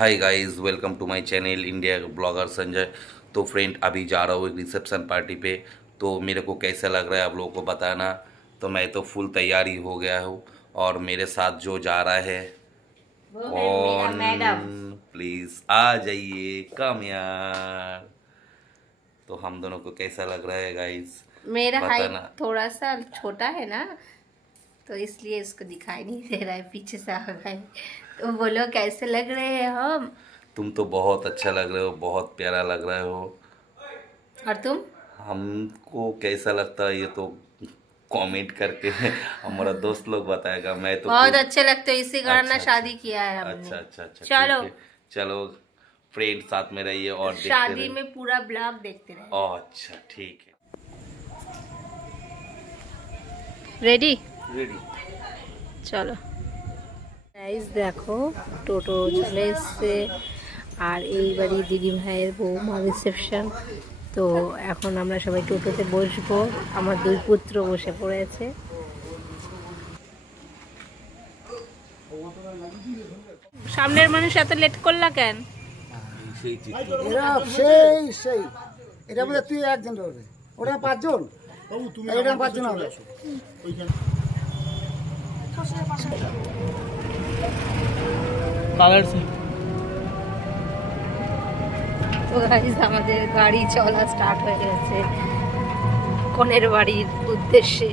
Hi guys, welcome to my channel India blogger Sanjay. तो friend, अभी जा रहा हूँ एक रिसेप्शन पार्टी पे। तो मेरे को कैसा लग रहा है आप लोगों को बताना। तो मैं तो फुल तैयारी हो गया हूँ और मेरे साथ जो जा रहा है कौन, प्लीज आ जाइए, कम यार। तो हम दोनों को कैसा लग रहा है गाइस मेरा हाइट बताना। थोड़ा सा छोटा है ना, तो इसलिए उसको दिखाई नहीं दे रहा है, पीछे से आ गए। तो बोलो कैसे लग रहे हैं हम। तुम तो बहुत अच्छा लग रहे हो, बहुत प्यारा लग रहे हो। और तुम? हमको कैसा लगता है ये तो कमेंट करके हमारा दोस्त लोग बताएगा। मैं तो बहुत अच्छे लगते हो, इसी कारण ना अच्छा शादी किया है हमने। अच्छा अच्छा अच्छा, चलो ठीक है। चलो फ्रेंड, साथ में रहिए और देखते शादी रहिए। में पूरा ब्लॉग देखते रहे। अच्छा ठीक है। रेडी? रेडी। চলো গাইস, দেখো টোটো চলে এসছে আর এইবারই দিদি ভাইয়ের বৌমা রিসেপশন। তো এখন আমরা সবাই টোটোতে বসবো। আমার দুই পুত্র বসে পড়েছে। সামনের মানুষ এত লেট করলা কেন? এটা বলে তুই একজন রবে, ওটা পাঁচজন, এটা পাঁচজন হবে। তো গাইস, আমাদের গাড়ি চলা স্টার্ট হয়ে গেছে কনের বাড়ির উদ্দেশ্যে।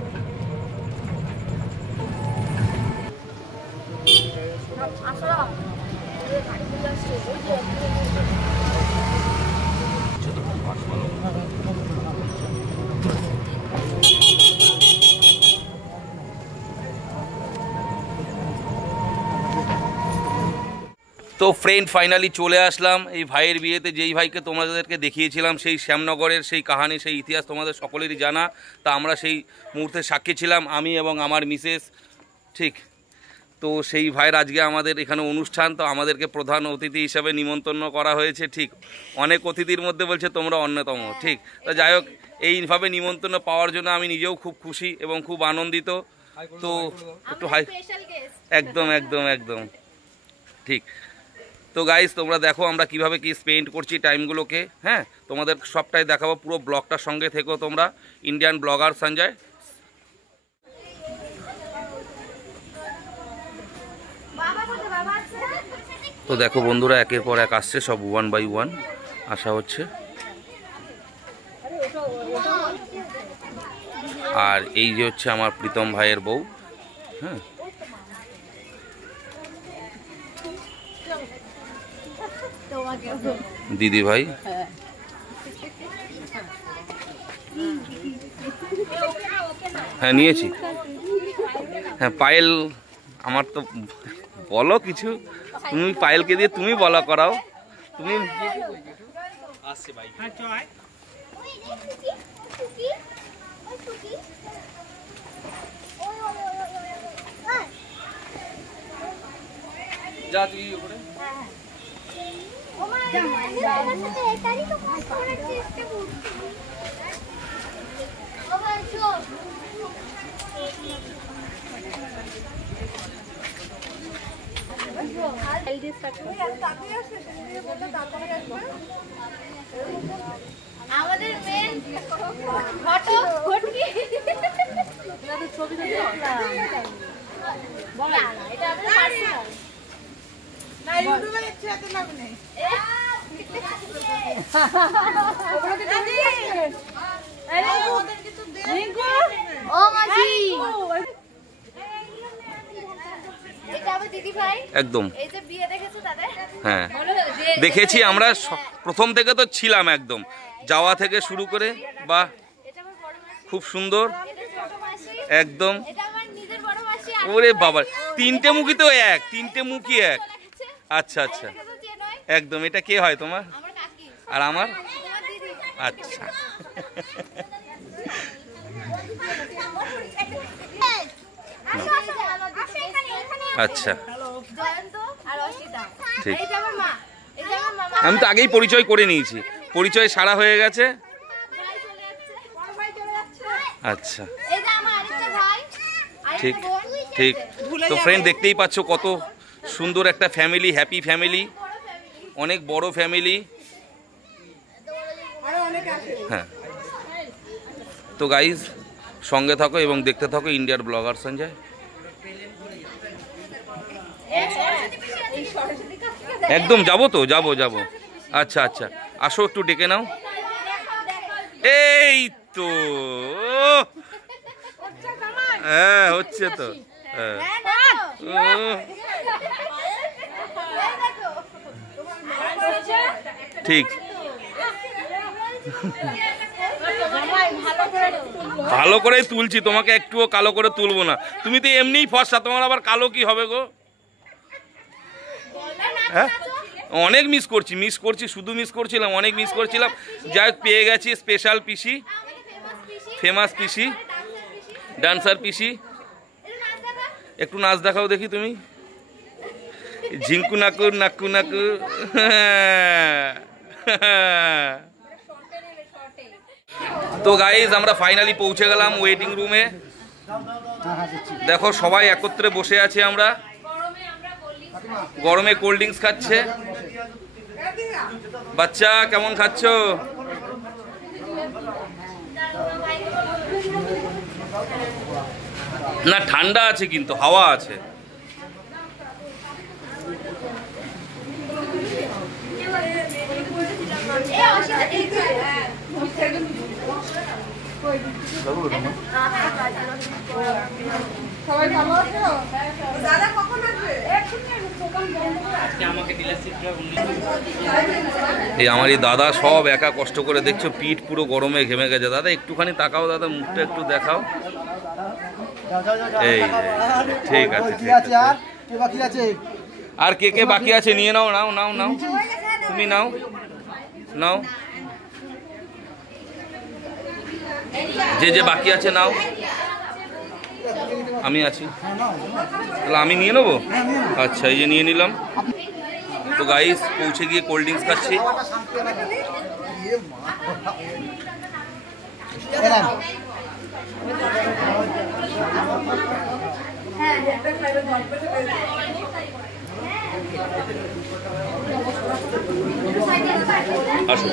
তো ফ্রেন্ড, ফাইনালি চলে আসলাম এই ভাইয়ের বিয়েতে। যেই ভাইকে তোমাদেরকে দেখিয়েছিলাম, সেই শ্যামনগরের সেই কাহানি, সেই ইতিহাস তোমাদের সকলেরই জানা। তা আমরা সেই মুহূর্তে সাক্ষী ছিলাম, আমি এবং আমার মিসেস। ঠিক, তো সেই ভাইয়ের আজকে আমাদের এখানে অনুষ্ঠান। তো আমাদেরকে প্রধান অতিথি হিসাবে নিমন্ত্রণ করা হয়েছে। ঠিক, অনেক অতিথির মধ্যে বলছে তোমরা অন্যতম। ঠিক, তো যাই হোক, এইভাবে নিমন্ত্রণ পাওয়ার জন্য আমি নিজেও খুব খুশি এবং খুব আনন্দিত। তো একটু হাই, একদম একদম একদম ঠিক। তো গাইস, তোমরা দেখো আমরা কিভাবে কি স্পেন্ড করছি টাইমগুলোকে। হ্যাঁ, তোমাদের সবটাই দেখাবো, পুরো ব্লগটার সঙ্গে থেকো তোমরা। Indian blogger Sanjay. তো দেখো বন্ধুরা, একের পর এক আসছে, সব 1 বাই 1 আসা হচ্ছে। আর এই যে হচ্ছে আমার প্রীতম ভাইয়ের বউ। হ্যাঁ, দিদি ভাই। হ্যাঁ নিয়েছি। হ্যাঁ পায়েল, আমার তো বলো কিছু, তুমি পায়েলকে দিয়ে তুমি বলা করাও। তুমি যা তুই উপরে। আমাদের মেন ফটো ফটকি ছবি দেখলাম। বলা না, এটা আমাদের পার্সোনাল না, ইউটিউবে দেখছি, এত নাম নেই। ওগুলোতে দাদি আরে ওদেরকে তো দে রিঙ্কু, ও মাসি, এটা আমার দিদি ভাই। একদম, এই যে বিয়ে দেখেছো তাদের? হ্যাঁ দেখেছি আমরা, প্রথম থেকে তো ছিলাম একদম, যাওয়া থেকে শুরু করে। বাহ, খুব সুন্দর একদম। ওরে বাবা, তিনটে মুখই তো এক, তিনটে মুখই এক। আচ্ছা আচ্ছা, একদম। এটা কে হয় তোমার? আর আমার? আচ্ছা আচ্ছা, ঠিক। আমি তো আগেই পরিচয় করে নিয়েছি, পরিচয় সারা হয়ে গেছে। আচ্ছা ঠিক ঠিক। তো ফ্রেন্ড, দেখতেই পাচ্ছ কত সুন্দর একটা ফ্যামিলি, হ্যাপি ফ্যামিলি। অনেক বড় ফ্যামিলি। হ্যাঁ, তো গাইজ সঙ্গে থাকো এবং দেখতে থাকো ইন্ডিয়ার ব্লগার সঞ্জয়। একদম যাবো তো, যাবো। আচ্ছা আচ্ছা, আসো একটু ডেকে নাও। এই তো, হ্যাঁ হচ্ছে তো, হ্যাঁ ঠিক। ভালো করে তুলছি, তোমাকে একটুও কালো করে তুলবো না। তুমি তো এমনিই ফর্সা, তোমার আবার কালো কি হবে গো? হ্যাঁ, অনেক মিস করছি, শুধু মিস করছিলাম, অনেক মিস করছিলাম। যাই পেয়ে গেছি স্পেশাল পিসি, ফেমাস পিসি, ডান্সার পিসি। একটু নাচ দেখাও দেখি তুমি। ঝিঙ্কু নাকুর নাকু নাকু। তো গাইজ আমরা ফাইনালি পৌঁছে গেলাম ওয়েটিং রুমে। দেখো সবাই একত্রে বসে আছি আমরা, গরমে কোল্ড ড্রিঙ্কস খাচ্ছে। বাচ্চা কেমন খাচ্ছ? না ঠান্ডা আছে কিন্তু হাওয়া আছে। এই আমার এই দাদা সব একা কষ্ট করে, দেখছো পিঠ পুরো গরমে ঘেমে গেছে। দাদা একটুখানি তাকাও, দাদা মুখটা একটু দেখাও। এই ঠিক আছে, আর কে কে বাকি আছে নিয়ে নাও, নাও তুমি নাও। যে বাকি আছে নাও, আমি আছি, তাহলে আমি নিয়ে নেবো। আচ্ছা এই যে নিয়ে নিলাম। তো গাইস পৌঁছে গিয়ে কোল্ড ড্রিঙ্কস খাচ্ছি। আসো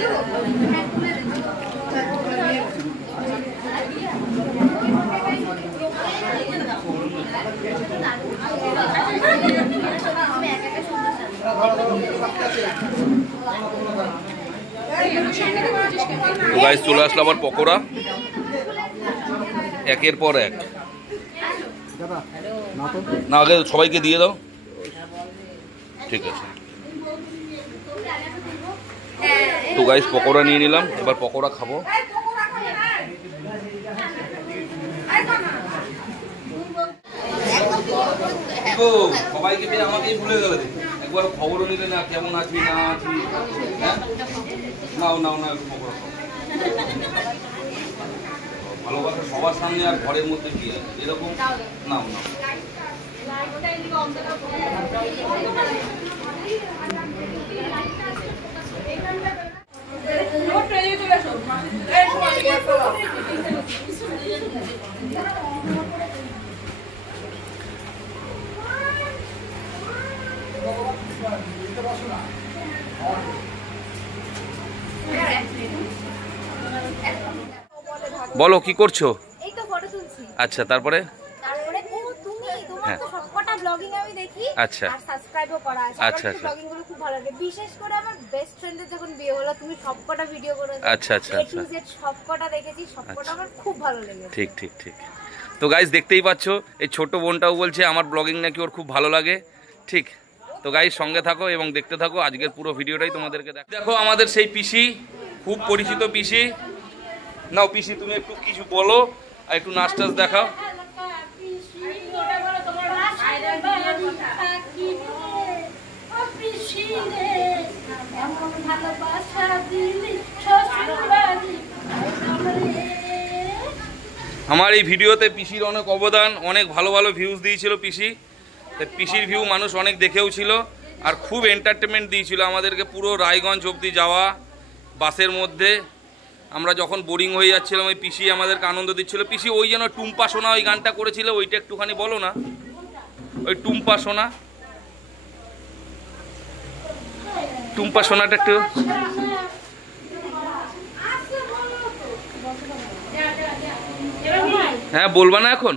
তো গাইস চলে আসলো আবার পকোড়া, একের পর এক। না আগে সবাইকে দিয়ে দাও, ঠিক আছে। তো গাইস পকোড়া নিয়ে নিলাম, এবার পকোড়া খাবো। সবাইকে পেয়ে আমাকেই ভুলে গেলে, একবার খবরও নিলে না কেমন আছি না আছি। হ্যাঁ নাও একটু পকোড়া খাও। ভালোবাসা সবার সামনে আর ঘরের মধ্যে কি আছে এরকম। নাও বলো কি করছো? এই তো ফটো তুলছি। আচ্ছা তারপরে ও তুমি তোমার তো সবকটা ব্লগিং আমি দেখি। আচ্ছা আর সাবস্ক্রাইবও করা আছে। আচ্ছা ব্লগিং গুলো খুব ভালো লাগে, বিশেষ করে আমার বেস্ট ফ্রেন্ডের যখন বিয়ে হলো তুমি সবকটা ভিডিও করেছো। আচ্ছা সবকটা দেখেছি, সবকটা আমার খুব ভালো লেগেছে। ঠিক। তো গাইস দেখতেই পাচ্ছো এই ছোট বোনটাও বলছে আমার ব্লগিং নাকি ওর খুব ভালো লাগে। ঠিক, তো গাইস সঙ্গে থাকো এবং দেখতে থাকো আজকের পুরো ভিডিওটাই তোমাদেরকে দেখো। আমাদের সেই পিসি, খুব পরিচিত পিসি। নাও পিসি তুমি একটু কিছু বলো আর একটু নাচ টাচ দেখাও। আমার এই ভিডিওতে পিসির অনেক অবদান, অনেক ভালো ভালো ভিউজ দিয়েছিল পিসি। পিসির ভিউ মানুষ অনেক দেখেও ছিল আর খুব এন্টারটেনমেন্ট দিয়েছিল আমাদেরকে। পুরো রায়গঞ্জ অবধি যাওয়া বাসের মধ্যে, আমরা যখন বোরিং হয়ে যাচ্ছিলাম ওই পিসি আমাদেরকে আনন্দ দিচ্ছিল। পিসি ওই যেন টুম্পা সোনা ওই গানটা করেছিল, ওইটা একটুখানি বলো না, ওই টুম্পা সোনা। টুম্পা সোনাটা একটু হ্যাঁ বলবা না এখন?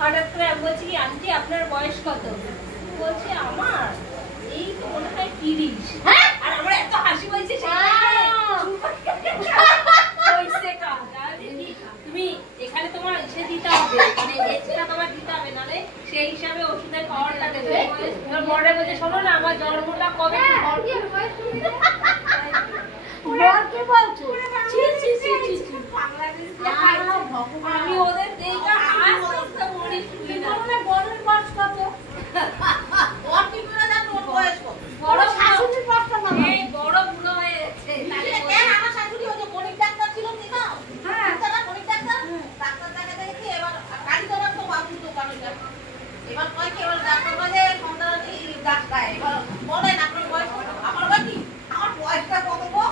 হঠাৎ করে আমি বলছি কি আন্টি আপনার বয়স কত? বলছে আমার এই তো মনে হয় 30। হ্যাঁ আর আমরা এত হাসি বলছি তুমি এখানে তোমার এসে দিতে হবে, মানে এক্সট্রা তোমার দিতে হবে, নালে সেই হিসাবে ওষুধের পাওয়ারটা দেবে। এবার বড় বলছে শোনো না আমার জন্মটা কবে? বলকে বলছো ছি ছি ছি ছি আমি ওদের দেখা হাসতে মরি না। বড়ের বয়স কত? ওর কি করে জানো ওর বয়স কত? বড় শাশুড়ির বয়সটা না, এই বড় বুড়ো হয়ে গেছে। তাহলে কেন আমার শাশুড়ি ওই যে গণিত ডাক্তার ছিল না? হ্যাঁ তারা গণিত ডাক্তার ডাক্তার দেখাতে এবার গাড়ি চালান তো বাবু তো গাড়ি চালান। এবার কয় কি এবার ডাক্তার বলে সন্তানই ডাক্তার এবার বলেন আপনার বয়স কত? আমার বয়স কি? আমার বয়সটা কত গো?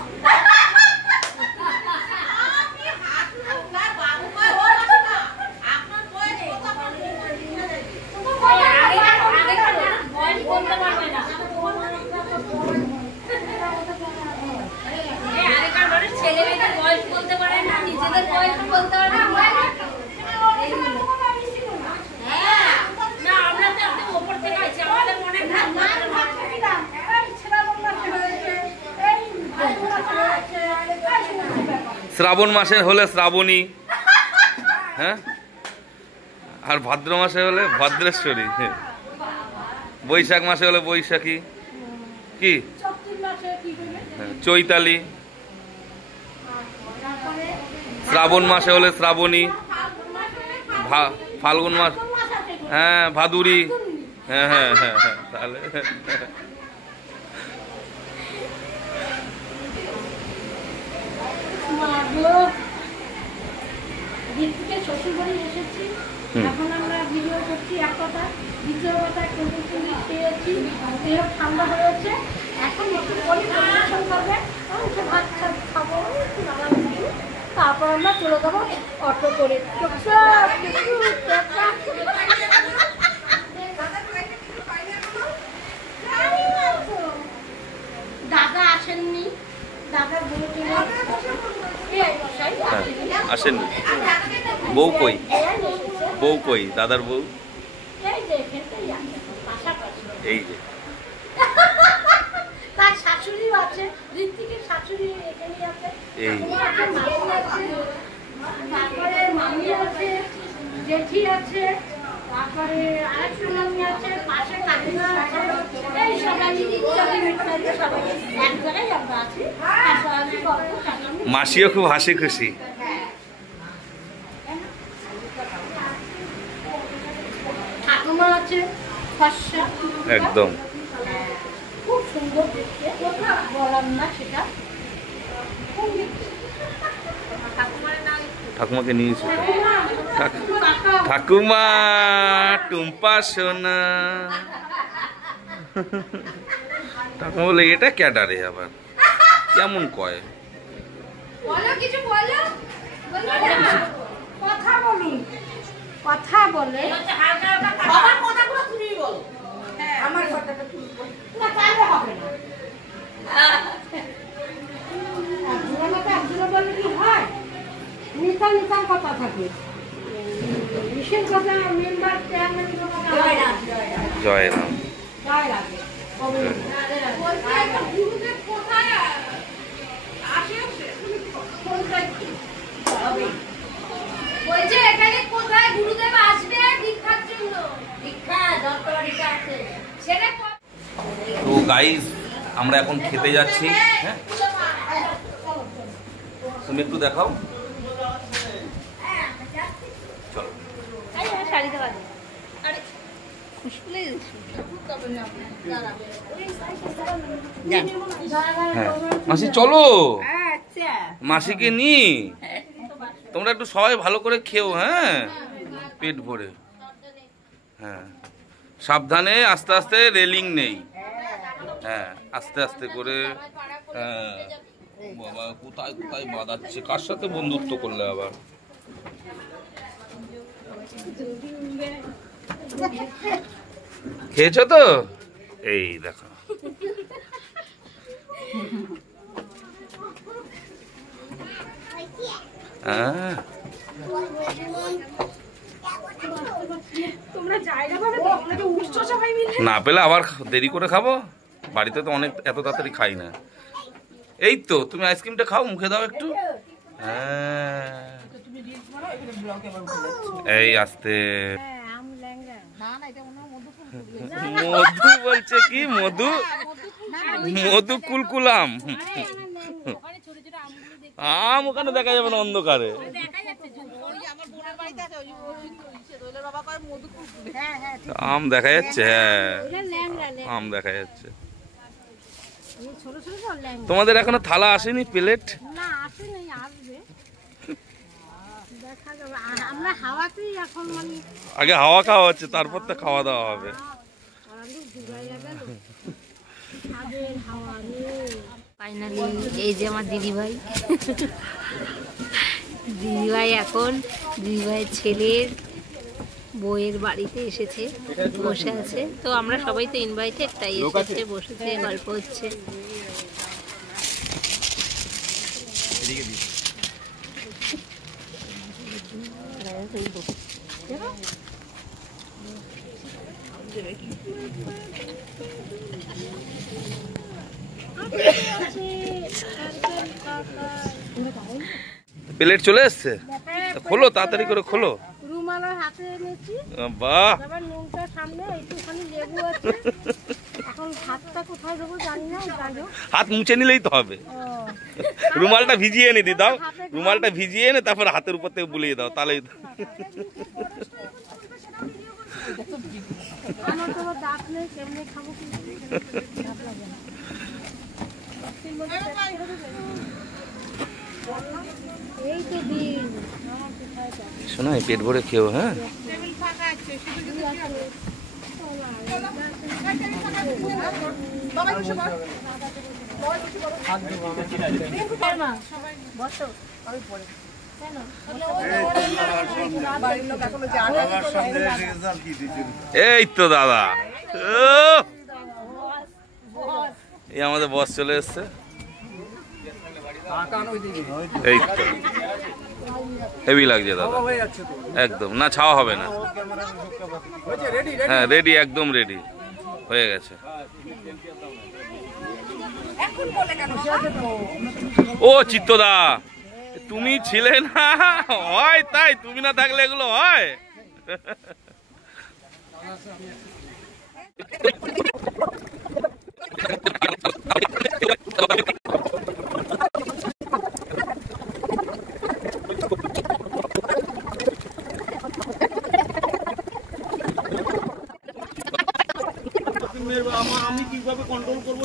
শ্রাবণ মাসে হলে শ্রাবণী, হ্যাঁ, আর ভাদ্র মাসে হলে ভদ্রেশ্বরী, বৈশাখ মাসে হলে বৈশাখী, কি চৈতালি, শ্রাবণ মাসে হলে শ্রাবণী, ফাল্গুন মাস হ্যাঁ ভাদুরী, হ্যাঁ হ্যাঁ হ্যাঁ হ্যাঁ তাহলে শ্বশুর বাড়ি এসেছি, এখন আমরা ভিডিও করছি। এক কথা, দ্বিতীয় কথা খেয়েছি, দেহ ঠান্ডা হয়েছে, এখন একটু পরিবেশন করবে, ভাত খাবো, তারপর আমরা চলে যাবো অটো করে। দাদা আসেননি, দাদা আসেননি। বউ কই? বউ কই? দাদার বউ এই যে তার শাশুড়ি আছে, ঋত্বিকের শাশুড়ি এখানে আছে, তারপরে মামি আছে, জেঠি আছে, তারপরে আরেকটা মামি আছে, পাশে কাকিমা আছে, এই সবাই সবাই এক জায়গায় আমরা আছি। মাসিও খুব হাসি খুশি। ঠাকুমা আছে একদম খুব সুন্দর দেখতে, বলার না সেটা। ঠাকুমাকে নিয়েছি, ঠাকুমা টুম্পা সোনা। ঠাকুমা বলে এটা ক্যাডারে আবার কেমন কয়? কিছু বলো, কথা বলুন, কথা বলে আমার কথাগুলো তুমি বলো, আমার কথাটা তুমি বলো না, তাহলে হবে না। একজনের বললে কি হয়? নিতাল নিতাল কথা থাকে, বিশেষ কথা মেম্বার চেয়ারম্যান জয় রাম জয় রাখে। বলছে এখানে কোথায় গুরুদেব আসবে দীক্ষার জন্য? দীক্ষা দত্তবাড়িতে আছে সেটা। তো গাইস আমরা এখন খেতে যাচ্ছি, হ্যাঁ তুমি একটু দেখাও, চলো। শাড়িতে বাজে হ্যাঁ মাসি চলো, মাসিকে নি তোমরা একটু সবাই ভালো করে খেও, হ্যাঁ পেট ভরে, হ্যাঁ সাবধানে, আস্তে আস্তে, রেলিং নেই, হ্যাঁ আস্তে আস্তে করে। হ্যাঁ বাবা কোথায় কোথায় বাঁধাচ্ছে, কার সাথে বন্ধুত্ব করলে আবার? খেয়েছো তো? এই দেখো না পেলে আবার দেরি করে খাবো, বাড়িতে তো অনেক এত তাড়াতাড়ি খাই না। এই তো তুমি আইসক্রিমটা খাও, মুখে দাও একটু। এই আস্তে, মধু বলছে কি? মধু, মধু কুলকুলাম আম ওখানে দেখা যাবে না অন্ধকারে। আম দেখা যাচ্ছে, হ্যাঁ আম দেখা যাচ্ছে। তোমাদের এখনো থালা আসেনি, প্লেট? আগে হাওয়া খাওয়া হচ্ছে, তারপর তো খাওয়া দাওয়া হবে। ফাইনালি এই যে আমার দিদিভাই, দিদিভাই এখন দিদিভাইয়ের ছেলের বউয়ের বাড়িতে এসেছে, বসে আছে। তো আমরা সবাই তো ইনভাইটেড, তাই এসেছে, বসেছে, গল্প হচ্ছে। প্লেট চলে এসছে, খোলো তাড়াতাড়ি করে খোলো। হাতে এনেছি, বাহ, নুনটা সামনে, একটুখানি লেবু আছে। এখন হাতটা কোথায় দেবো জানি না, হাত মুছে নিলেই তো হবে। রুমালটা ভিজিয়ে এনে দি দাও, রুমালটা ভিজিয়ে এনে তারপর হাতের উপর থেকে বুলিয়ে দাও, তাহলেই আমার তো দাঁত নেই, কেমনে খাবো? এই তো দিন শোনো, পেট ভরে খেও। হ্যাঁ এই তো দাদা, এই আমাদের বস চলে এসছে। এই তো হেভি লাগছে দাদা, একদম না ছাওয়া হবে না। হ্যাঁ রেডি, একদম রেডি হয়ে গেছে। ও চিত্তদা, তুমি ছিলে না, হয় তাই, তুমি না থাকলে এগুলো হয়। আমি কিভাবে কন্ট্রোল করবো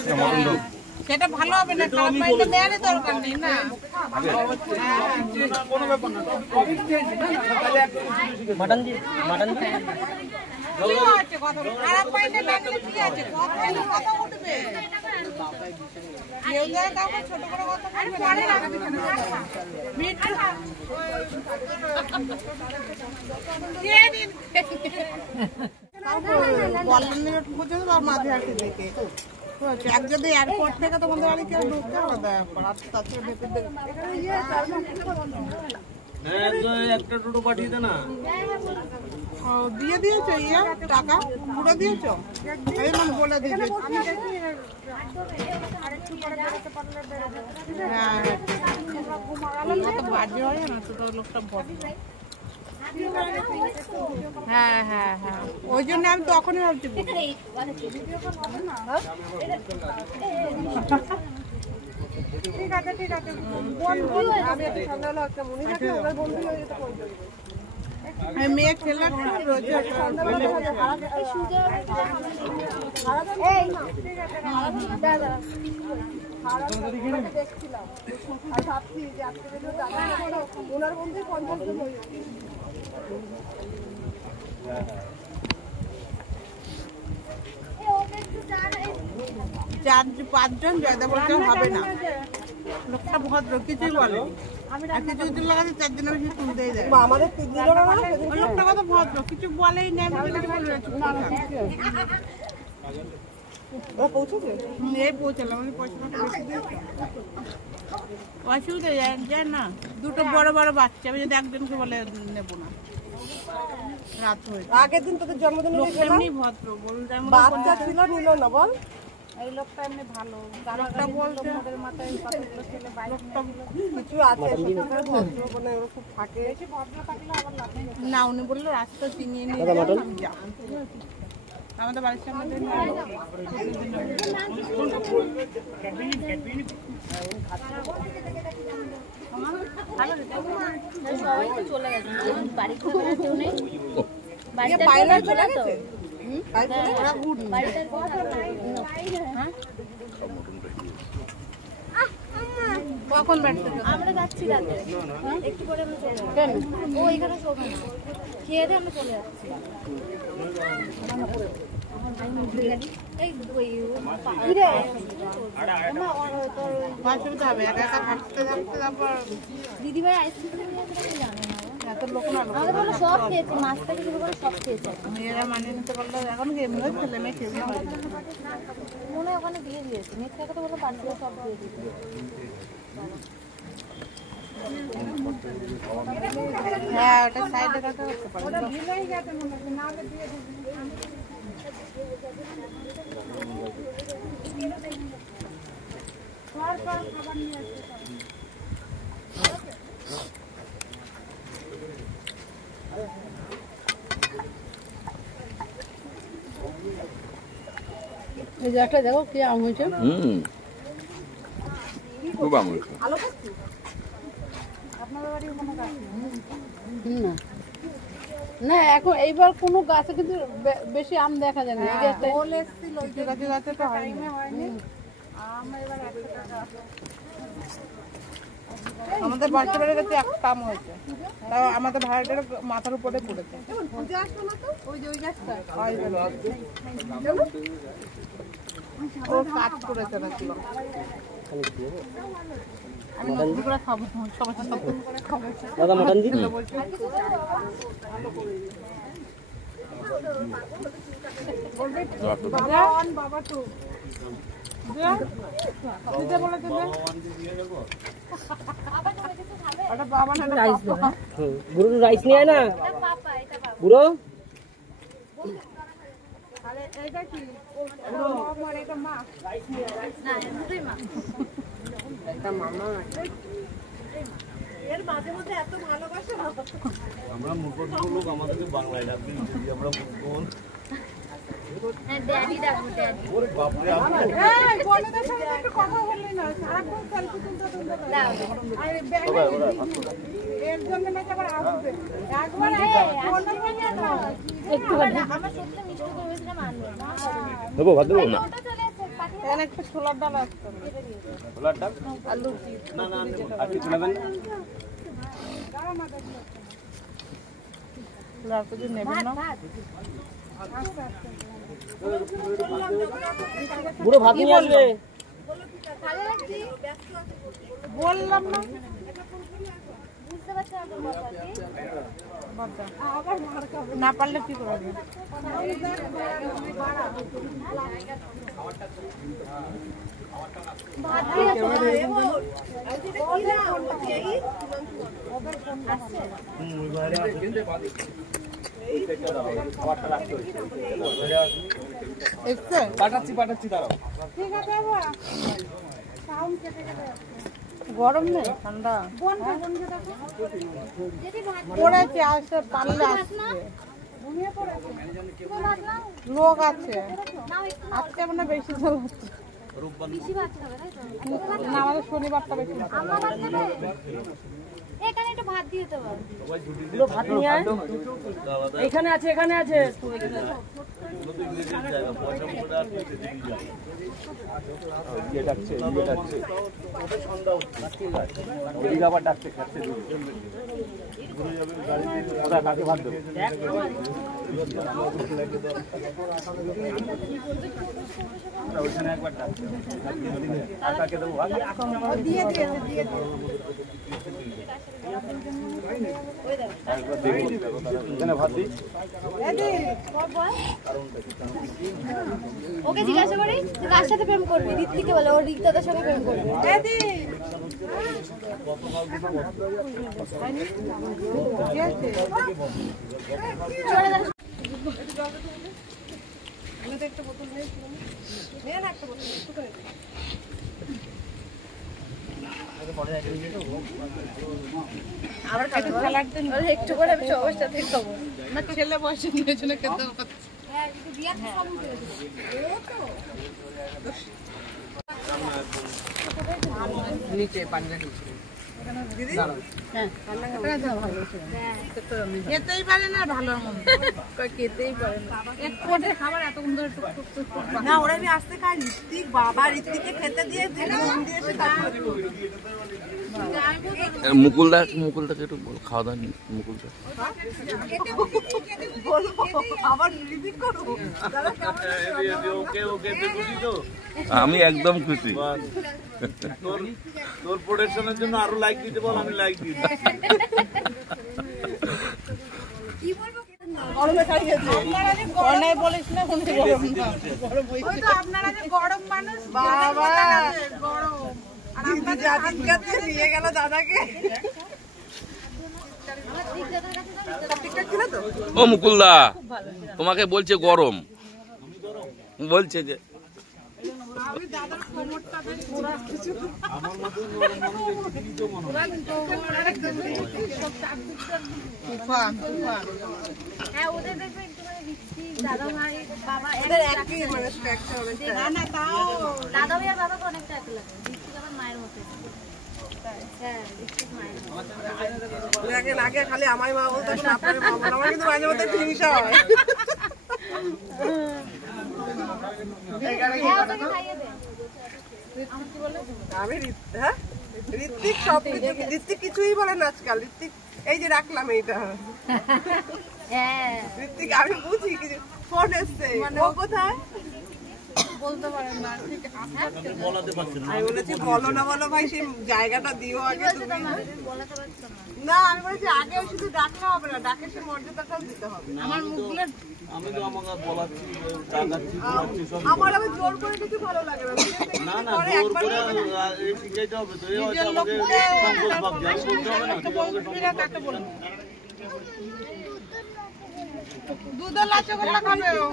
সেটা ভালো হবে না, খারাপ পাইলে দেওয়ার দরকার নেই না। কোনো ব্যাপার না, মাটন দিয়ে খারাপ পাইলে লাগলে কি আছে, কথা উঠবে। কেউ যায় কাউকে ছোট করে কথা বলবে না। বললেন পর্যন্ত তার মাঝে আর কি দেখে এক যদি এয়ারপোর্ট থেকে তোমাদের বাড়ি কেউ ঢুকতে হবে, একটা টোটো পাঠিয়ে দে না। দিয়ে দিয়েছো ইয়ে টাকা পুরো দিয়েছো? এই মানে বলে দিয়েছো। বাজে হয় না তো, লোকটা বড়। হ্যাঁ হ্যাঁ হ্যাঁ, ওই জন্য আমি তখনই ভাবছি ঠিক আছে ঠিক আছে। মেয়ে খেলার দেখছিলাম আর ভাবছি যে আজকে ওনার বন্ধু 50 জন হয়ে পাঁচজন জয়দা বলতে হবে না, লোকটা ভদ্র, কিছুই বলে। আর কিছু কিছু লাগাতে 4 জনের বেশি তুলতেই যায়। লোকটা কত ভদ্র, কিছু বলেই নেই। ওরা পৌঁছেছে? এই পৌঁছালাম, আমি পয়সাটা বেশি দিয়েছি। অসুবিধা যায় না, দুটো বড় বড় বাচ্চা, আমি যদি একজনকে বলে নেবো না। রাত হয়েছে, আগের দিন তোদের জন্মদিনে লোকটা এমনি ভদ্র, বলতে বাচ্চা ছিল, নিল না বল। এই লোকটা এমনি ভালো, লোকটা বলতে লোকটা কিছু আছে সেখানে ভদ্র, মানে ওরা খুব থাকে। না, উনি বললো রাস্তা চিনিয়ে নিয়ে আমি যাবো। আমাদের বাড়ির সামনে দিয়ে নিয়ে সবাই তো চলে গেছে, বাড়ি থেকে কেউ নেই, বাড়িতে পাইলট চলে গেছে। কখন বেড়াতে আমরা যাচ্ছি রাতে, একটু পরে আমরা চলে যাবো। ও এখানে শোবে না, খেয়ে দিয়ে আমরা চলে যাচ্ছি। অসুবিধা হবে, একা একা থাকতে থাকতে তারপর দিদি ভাই আইসক্রিম জানে না, এত লোক না, আমাদের বলো সব খেয়েছে, মাছ থেকে শুরু করে সব খেয়েছে। মেয়েরা মানিয়ে নিতে পারলে এখন এমনি ছেলে মেয়ে খেতে পারে। মনে হয় ওখানে দিয়ে দিয়েছে, মেঘ থেকে তো বলো পার্সেল সব দিয়ে দিয়েছে। হ্যাঁ, ওটা সাইডে রাখা হতে পারে। এই যে একটা দেখো কি আম হয়েছে। খুব আম হয়েছে। না না, এখন এইবার কোনো গাছে কিন্তু বেশি আম দেখা যায় না। এই গাছটা গাছে গাছে তো হয়নি। আমাদের বাচ্চা বাড়ির কাছে একটা আম হয়েছে, তাও আমাদের ভাড়াটার মাথার উপরে পড়েছে। ও কাজ করেছে নাকি, আমি নতুন করে খাবো, সবাই খাবো। বাবা তো দিতে বলেছে যে ওটা বাবা না, রাইস দেবে। বুড়ো রাইস নিয়ে আয় না বুড়ো। আরে এটা কি আমার এটা মা না দুটোই মা, একটা মামা এর মাঝে মধ্যে এত ভালোবাসে না। আমরা মুখস্থ লোক, আমাদেরকে বাংলায় ডাকবি, আমরা কোন হ্যাঁ ড্যাডি ডাকবো, ড্যাডি। ওরে বাপরে, এই বনেদের সাথে একটু কথা বললি না, সারাক্ষণ সেলফি তুলতে দাও আর এর জন্য নাকি আবার আসবে একবার ফোনে নিয়ে না একটু আমরা সত্যি মিষ্টি করে হয়েছিলাম আনবো না, দেবো ভাত দেবো না, ওটা চলে এসে পাঠিয়ে এখানে একটু ছোলার ডাল আসতো, ছোলার ডাল আলু না না, আর কিছু নেবেন না? ছোলার কিছু নেবেন না। ভাত বুড়ো ভাত নিয়ে আসবে। ভালো লাগছে, বললাম না, বুঝতে পারছো না তো কথা কি? না পারলে কি করবে? ভাত দিয়ে এসছে পাঠাচ্ছি দাঁড়াও। ঠিক আছে বাবা, গরম নেই, ঠান্ডা পড়েছে, আসতে পারলে আসবে, লোক আছে আজকে মানে বেশি ঝোল হচ্ছে বেশি ভাত খাবে তাই তো? না, আমাদের শনিবারটা বেশি ভালো। আমার ভাত খাবে, এখানে একটু ভাত দিয়ে দিতে পারো। বুড়ো ভাত নিয়ে আয়। এখানে আছে, এখানে আছে। ওইখানে একবার দিয়ে দিয়েছে, দিয়ে দিয়েছে। ওকে জিজ্ঞাসা করি যে কার সাথে প্রেম করবি, ঋত্বিকে বলে ও ঋত্বিকার সাথে প্রেম করবে। একটু করে আমি সবার সাথে খাবো। আমার ছেলে বয়সে নিয়ে জন্য খেতে হচ্ছে। নিচে পান্না খেতেই পারে না, ভালো খেতেই পারে না। খাবার এতক্ষণ ধরে না, ওরা আমি আসতে খাই। ঋত্বিক বাবা ঋত্বিককে খেতে দিয়ে মুকুলদাকে একটু খাওয়া দাওয়া মুকুলদা আবার রিপিট করবো। আমি একদম খুশি। তোর প্রোটেকশনের জন্য আরো লাইক দিতে বল, আমি লাইক দিই। আপনারা যে গরম মানুষ বাবা, গরম আর আপনাদের নিয়ে গেল দাদাকে। ও মুকুলদা, তোমাকে বলছে গরম, বলছে যে আমি দাদার কোমরটা বেশ পুরা কিছু হ্যাঁ, ওদের দেখবে একটু মানে ঋত্বিক, দাদা ভাই, বাবা একই মানে স্ট্রাকচার হবে। না না, তাও দাদা ভাই আর বাবাকে অনেকটা একই লাগে। ঋত্বিক আবার মায়ের মতো। হ্যাঁ, ঋত্বিক মায়ের মতো। আগে আগে খালি আমার মা বলতো, আপনার মা বলতো। আমার কিন্তু মাঝে মধ্যে হিংসা হয়। হ্যাঁ, ওটাকে খাইয়ে দে। আমি হ্যাঁ ঋত্বিক সব কিছু, ঋত্বিক কিছুই বলে না আজকাল। ঋত্বিক এই যে রাখলাম এইটা, হ্যাঁ, ঋত্বিক আমি বুঝি কিছু। ফোন এসছে, ও কোথায় বলতে পারেন না। আমি বলেছি বলো না বলো ভাই, সেই জায়গাটা দিও আগে তুমি। বলাতে পারছো না। না, আমি বলেছি আগে শুধু ডাকলে হবে না, ডাকে সে মর্যাদাটাও দিতে হবে। আমার মুখগুলো আমি তো আমাকে বলাচ্ছি, ডাকাচ্ছি, বলাচ্ছি সব। আমার আবার জোর করে কিছু ভালো লাগে না। না না, জোর করে এই শিখাইতে হবে তো। এই হয়তো আমাকে সংকোচ ভাব যায়, বলতে হবে না। কাকে বলেন দুধের লাচে গোলা খাবে ও,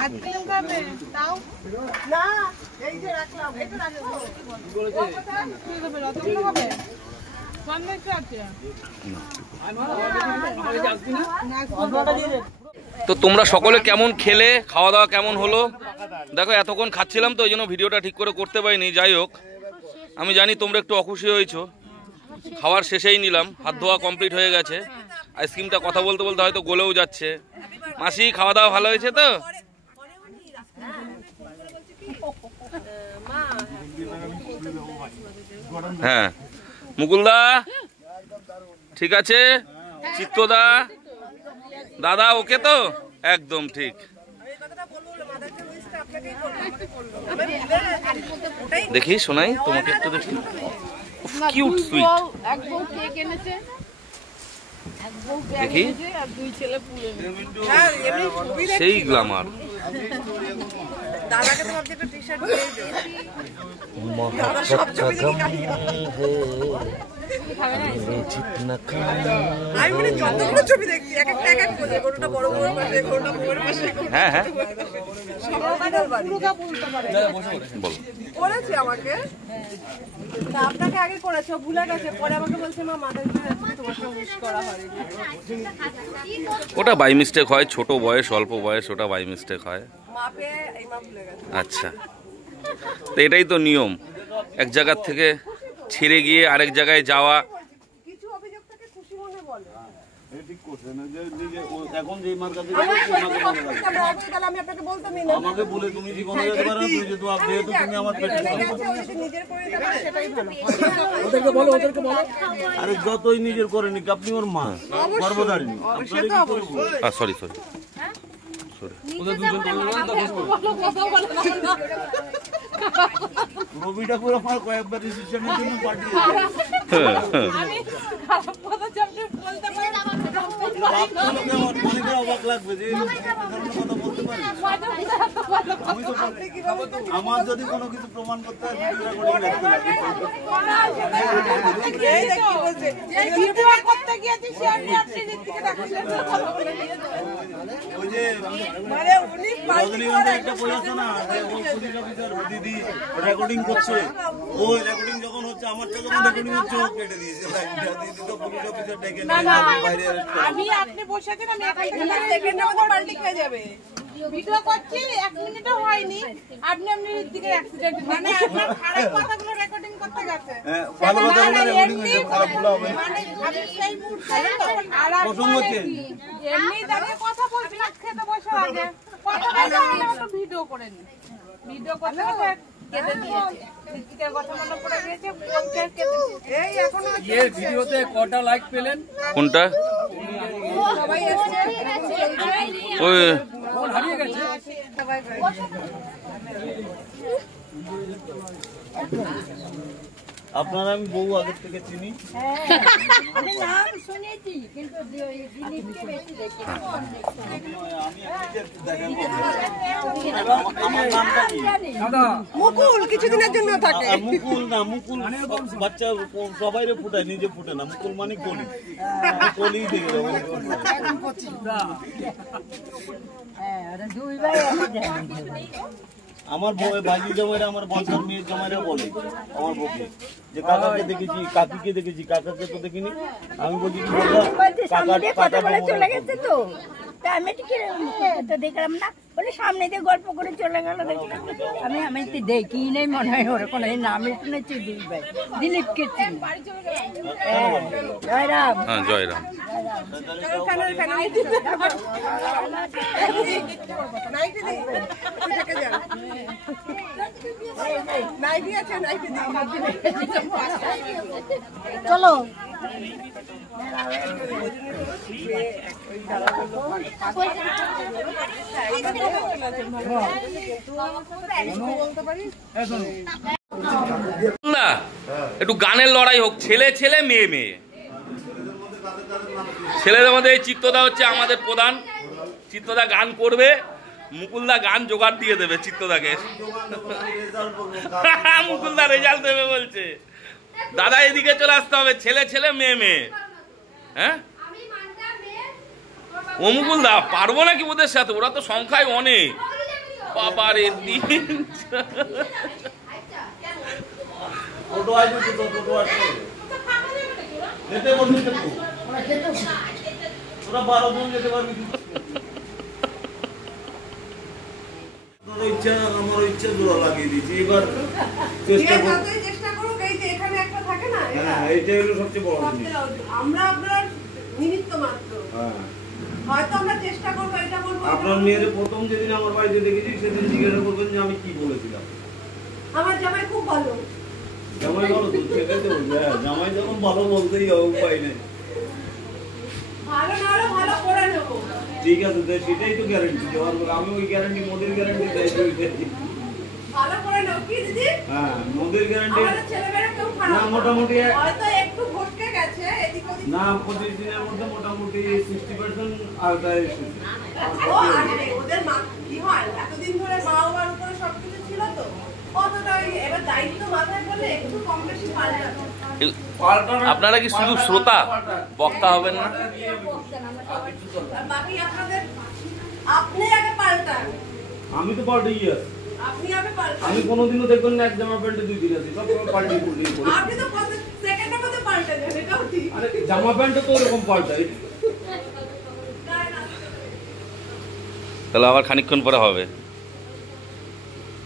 আইসক্রিম খাবে তাও না, এই যে রাখলাম, এটা রাখবো। রতগুলো খাবে সামনে একটু আছে। তো তোমরা সকলে কেমন খেলে, খাওয়া দাওয়া কেমন হলো? দেখো এতক্ষণ খাচ্ছিলাম তো ওই জন্য ভিডিওটা ঠিক করে করতে পারিনি। যাই হোক, আমি জানি তোমরা একটু অখুশি হয়েছো। খাওয়ার শেষেই নিলাম, হাত ধোয়া কমপ্লিট হয়ে গেছে। আইসক্রিমটা কথা বলতে বলতে হয়তো গলেও যাচ্ছে। মাসি, খাওয়া দাওয়া ভালো হয়েছে তো? হ্যাঁ, মুকুলদা ঠিক আছে, চিত্তদা, দাদা ওকে তো? একদম ঠিক। দেখি শোনাই তোমাকে একটু, দেখি কিউট সুইট। একদম কেক এনেছে, একদম কেক দেখি এনেছে আর দুই ছেলে পুলে হ্যাঁ, এমনি ছবি দেখি। সেই গ্ল্যামার। দাদাকে তো ভাবছি একটা টি-শার্ট দিয়ে দিই। আমি মানে যতগুলো ছবি দেখছি, এক একটা এক এক করে, গরুটা বড় বড় পাশে, গরুটা বউয়ের পাশে। হ্যাঁ হ্যাঁ, সব original বাড়ি। বলো। করেছে আমাকে, তা আপনাকে আগে করেছে, ও ভুলে গেছে। পরে আমাকে বলছে মা, মাদারকে তোমার সঙ্গে উইশ করা হয়নি। ওটা বাই মিস্টেক হয়, ছোট বয়স, অল্প বয়স, ওটা বাই মিস্টেক হয়। মাপে এই মা ভুলে গেছে। আচ্ছা, তো এটাই তো নিয়ম, এক জায়গার থেকে ছেড়ে গিয়ে আরেক জায়গায় যাওয়া। কিছু অভিযোগ থেকে খুশি মনে বলে। ঠিক করছে না যে এখন যে মার কাছে আমি আপনাকে বলতামই না। আমাকে বলে তুমি জীবনে যেতে পারো না, তুমি যেহেতু তুমি আমার পেটে নিজের করে দিতে পারে, সেটাই ভালো। ওদেরকে বলো, ওদেরকে বলো। আরে যতই নিজের করে নিক, আপনি ওর মা, গর্ভধারিণী। সরি সরি সরি, ওদের দুজন রবি ঠাকুর আমার কয়েকবার রিসেপশনের জন্য পাঠিয়েছে। আমি খারাপ কথা চাপতে বলতে পারি না। আমার মনে করে অবাক লাগবে যে এই লোক এই ধরনের কথা বলতে পারে। আমি তো আমার যদি কোনো কিছু প্রমাণ করতে হয় ভিডিও রেকর্ডিং রাখতে লাগে। এই দেখি বলছে যে ভিডিও করতে গিয়েছি সে আপনি দিকে রাখছিলেন ওই যে মানে উনি রজনীগন্ধার একটা বই আছে না যে ও পুলিশ অফিসার দিদি রেকর্ডিং করছে, ওই রেকর্ডিং যখন হচ্ছে আমারটা যখন রেকর্ডিং হচ্ছে ও কেটে দিয়েছে লাইনটা। দিদি তো পুলিশ অফিসার ডেকে নিয়ে বাইরে অ্যারেস্ট করে। আমি আপনি বসে আছেন আমি এক সেকেন্ডের মধ্যে পাল্টি খেয়ে যাবে। ভিডিও করছি 1 মিনিটও হয়নি আপনি দিকে অ্যাক্সিডেন্ট মানে আপনার খারাপ কথাগুলো রেকর্ডিং করতে গেছে। হ্যাঁ, ভালো কথাগুলো রেকর্ডিং হয়েছে, খারাপগুলো হবে না। মানে আমি সেই মুহূর্তে আর প্রসঙ্গ চেঞ্জ। এমনি দাঁড়িয়ে কথা বলছি না খেতে বসে আগে কথা বলতে হলে একটু ভিডিও করে নি। ভিডিও করতে করতে কেটে দিয়েছে। দিদিকে কথা মনে পড়ে গিয়েছে বলতে কেটে এই এখনো এর ভিডিওতে কটা লাইক পেলেন? কোনটা? সবাই এসেছে ওই ফোন হারিয়ে গেছে। আপনারা আমি বউ আগের থেকে চিনি। আমি নাম শুনেছি কিন্তু জিনিসকে বেশি দেখি না। আমি দেখা আমার নামটা কি? দাদা মুকুল কিছুদিনের জন্য থাকে। মুকুল না, মুকুল বাচ্চা সবাই ফুটায়, নিজে ফুটে না। মুকুল মানে কলি, কলি থেকে দুই ভাই আমার বউ বাজি জামাইরা, আমার বাচ্চার মেয়ের জামাইরা বলে আমার বউকে যে কাকাকে দেখেছি, কাকিকে দেখেছি, কাকাকে তো দেখিনি। আমি বলছি কি কথা বলে চলে গেছে তো আমি তো দেখলাম না, বলে সামনে দিয়ে গল্প করে চলে গেল। দেখলাম আমি তো দেখি নেই, মনে হয় ওরকম নামে শুনেছি দুই ভাই দিলীপকে চিনি। জয়রাম। হ্যাঁ, জয়রাম। চলো না, একটু গানের লড়াই হোক, ছেলে ছেলে মেয়ে মেয়ে। ছেলেদের মধ্যে চিত্তদা হচ্ছে আমাদের প্রধান। চিত্তদা গান করবে, মুকুলদা গান জোগাড় দিয়ে দেবে চিত্তদাকে। মুকুলদা রেজাল্ট দেবে বলছে। দাদা এদিকে চলে আসতে হবে, ছেলে ছেলে মেয়ে মেয়ে। হ্যাঁ, ও মুকুলদা পারবো নাকি ওদের সাথে? ওরা তো সংখ্যায় অনেক। বাবারে দিন। টোটো আসবে তো, টোটো আসবে যেতে বলবি তো তোরা 12 জন যেতে পারবি। তোর ইচ্ছা আমার ইচ্ছা জোড়া লাগিয়ে দিয়েছি। এবার চেষ্টা করুক। এই যে এখানে একটা থাকে না, হ্যাঁ, এইটাই হলো সবচেয়ে বড় জিনিস। আমরা আপনার নিমিত্ত মাত্র। হ্যাঁ, হয়তো আমরা চেষ্টা করবো, এটা বলবো আপনার মেয়ের প্রথম যেদিন আমার বাড়িতে দেখেছি সেদিন জিজ্ঞাসা করবেন যে আমি কি বলেছিলাম। আমার জামাই খুব ভালো। জামাই বলো তো, সেটাই তো বলবে। হ্যাঁ, জামাই যখন ভালো বলতেই হবে, উপায় নেই। ভালো না হলে ভালো করে নেবো। ঠিক আছে, সেটাই তো গ্যারান্টি দেওয়ার পর আমি ওই গ্যারান্টি, মোদের গ্যারান্টি দেয়। ভালো করে নেবো কি দিদি? হ্যাঁ, মোদের গ্যারান্টি আমাদের ছেলেমেয়েরা কেউ খারাপ না, না। মোটামুটি হয়তো একটু ভটকে গেছে এদিক ওদিক। না, 25 দিনের মধ্যে মোটামুটি 60% আওতায় এসেছে। ও আসবে, ওদের মা কি হয় এতদিন ধরে মা বাবার উপরে সবকিছু ছিল তো কতটাই এবার দায়িত্ব মাথায় বলে একটু কম বেশি পাল্টে। আপনারা কি শুধু শ্রোতা, বক্তা হবেন না? আর বাকি আপনাদের আপনি আগে পাল্টান। আমি তো পাল্টে গিয়ে আছি। আপনি আগে পাল্টান। আমি কোনোদিনও দেখবেন না এক জামা প্যান্টে 2 দিন আছি, সবসময় পাল্টে করি। আপনি তো সেকেন্ডের মধ্যে পাল্টে দেন, এটাও ঠিক। আরে জামা প্যান্টও তো ওরকম পাল্টাই। তাহলে আবার খানিকক্ষণ পরে হবে।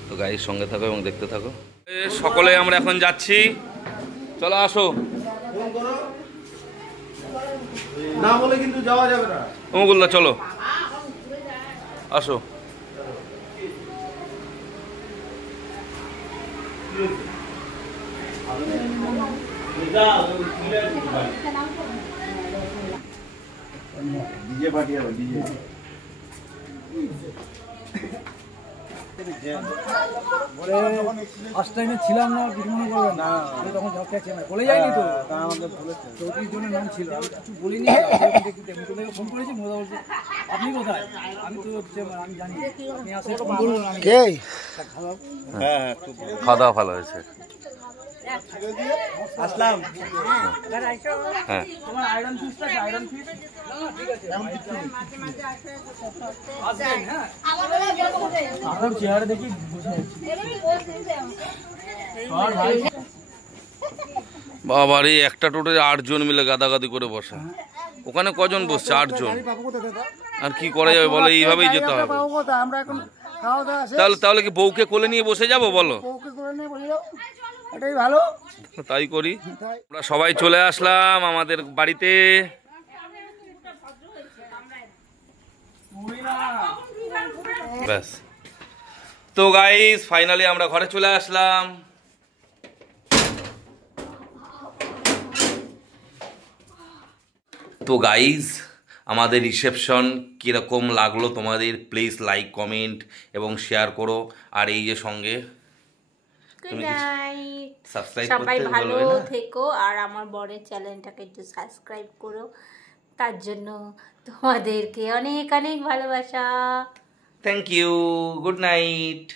তো গাড়ির সঙ্গে থাকো এবং দেখতে থাকো। সকলে আমরা এখন যাচ্ছি, চলো আসো। না বলে কিন্তু যাওয়া যাবে না। মুকুলদা চলো আসো। ডিজে পার্টি হবে, ডিজে। বলে ফার্স্ট টাইমে ছিলাম না, কিছু মনে করবেন না, আমি তখন ঝড় খেয়েছি, বলে যায়নি তো, 34 জনের নাম ছিল, আমি কিছু বলিনি। তোদেরকে ফোন করেছি, মোদা বলছে আপনি কোথায়, আমি তো আমি জানি আপনি আসে কে খাওয়া দাওয়া ভালো হয়েছে। আসলাম। হ্যাঁ তোমার আয়রন ফিশটা, আয়রন ফিশ ঠিক আছে, আসবেন। হ্যাঁ আপনার চেহারা দেখি বুঝে বাবারে, একটা টোটোয় 8 জন মিলে গাদাগাদি করে বসে। ওখানে কজন বসছে? 8 জন। পাবো কোথা দাদা? আর কি করা যাবে বলো, এইভাবেই যেতে হবে। পাবো কোথা? আমরা এখন খাওয়া দাওয়া শেষ, তাহলে কি বউকে কোলে নিয়ে বসে যাবো বলো? ওকে করে নিয়ে বসে যাও, এটাই ভালো। তাই করি। তাই আমরা সবাই চলে আসলাম আমাদের বাড়িতে। ব্যাস, তো গাইস ফাইনালি আমরা ঘরে চলে আসলাম। তো গাইস আমাদের রিসেপশন কীরকম লাগলো তোমাদের প্লিজ লাইক কমেন্ট এবং শেয়ার করো। আর এই যে সঙ্গে গুড নাইট, সাবস্ক্রাইব সবাই করতে ভালো ভুলবে না। থেকো আর আমার বরের চ্যানেলটাকে একটু সাবস্ক্রাইব করো, তার জন্য তোমাদেরকে অনেক অনেক ভালোবাসা। Thank you, good night.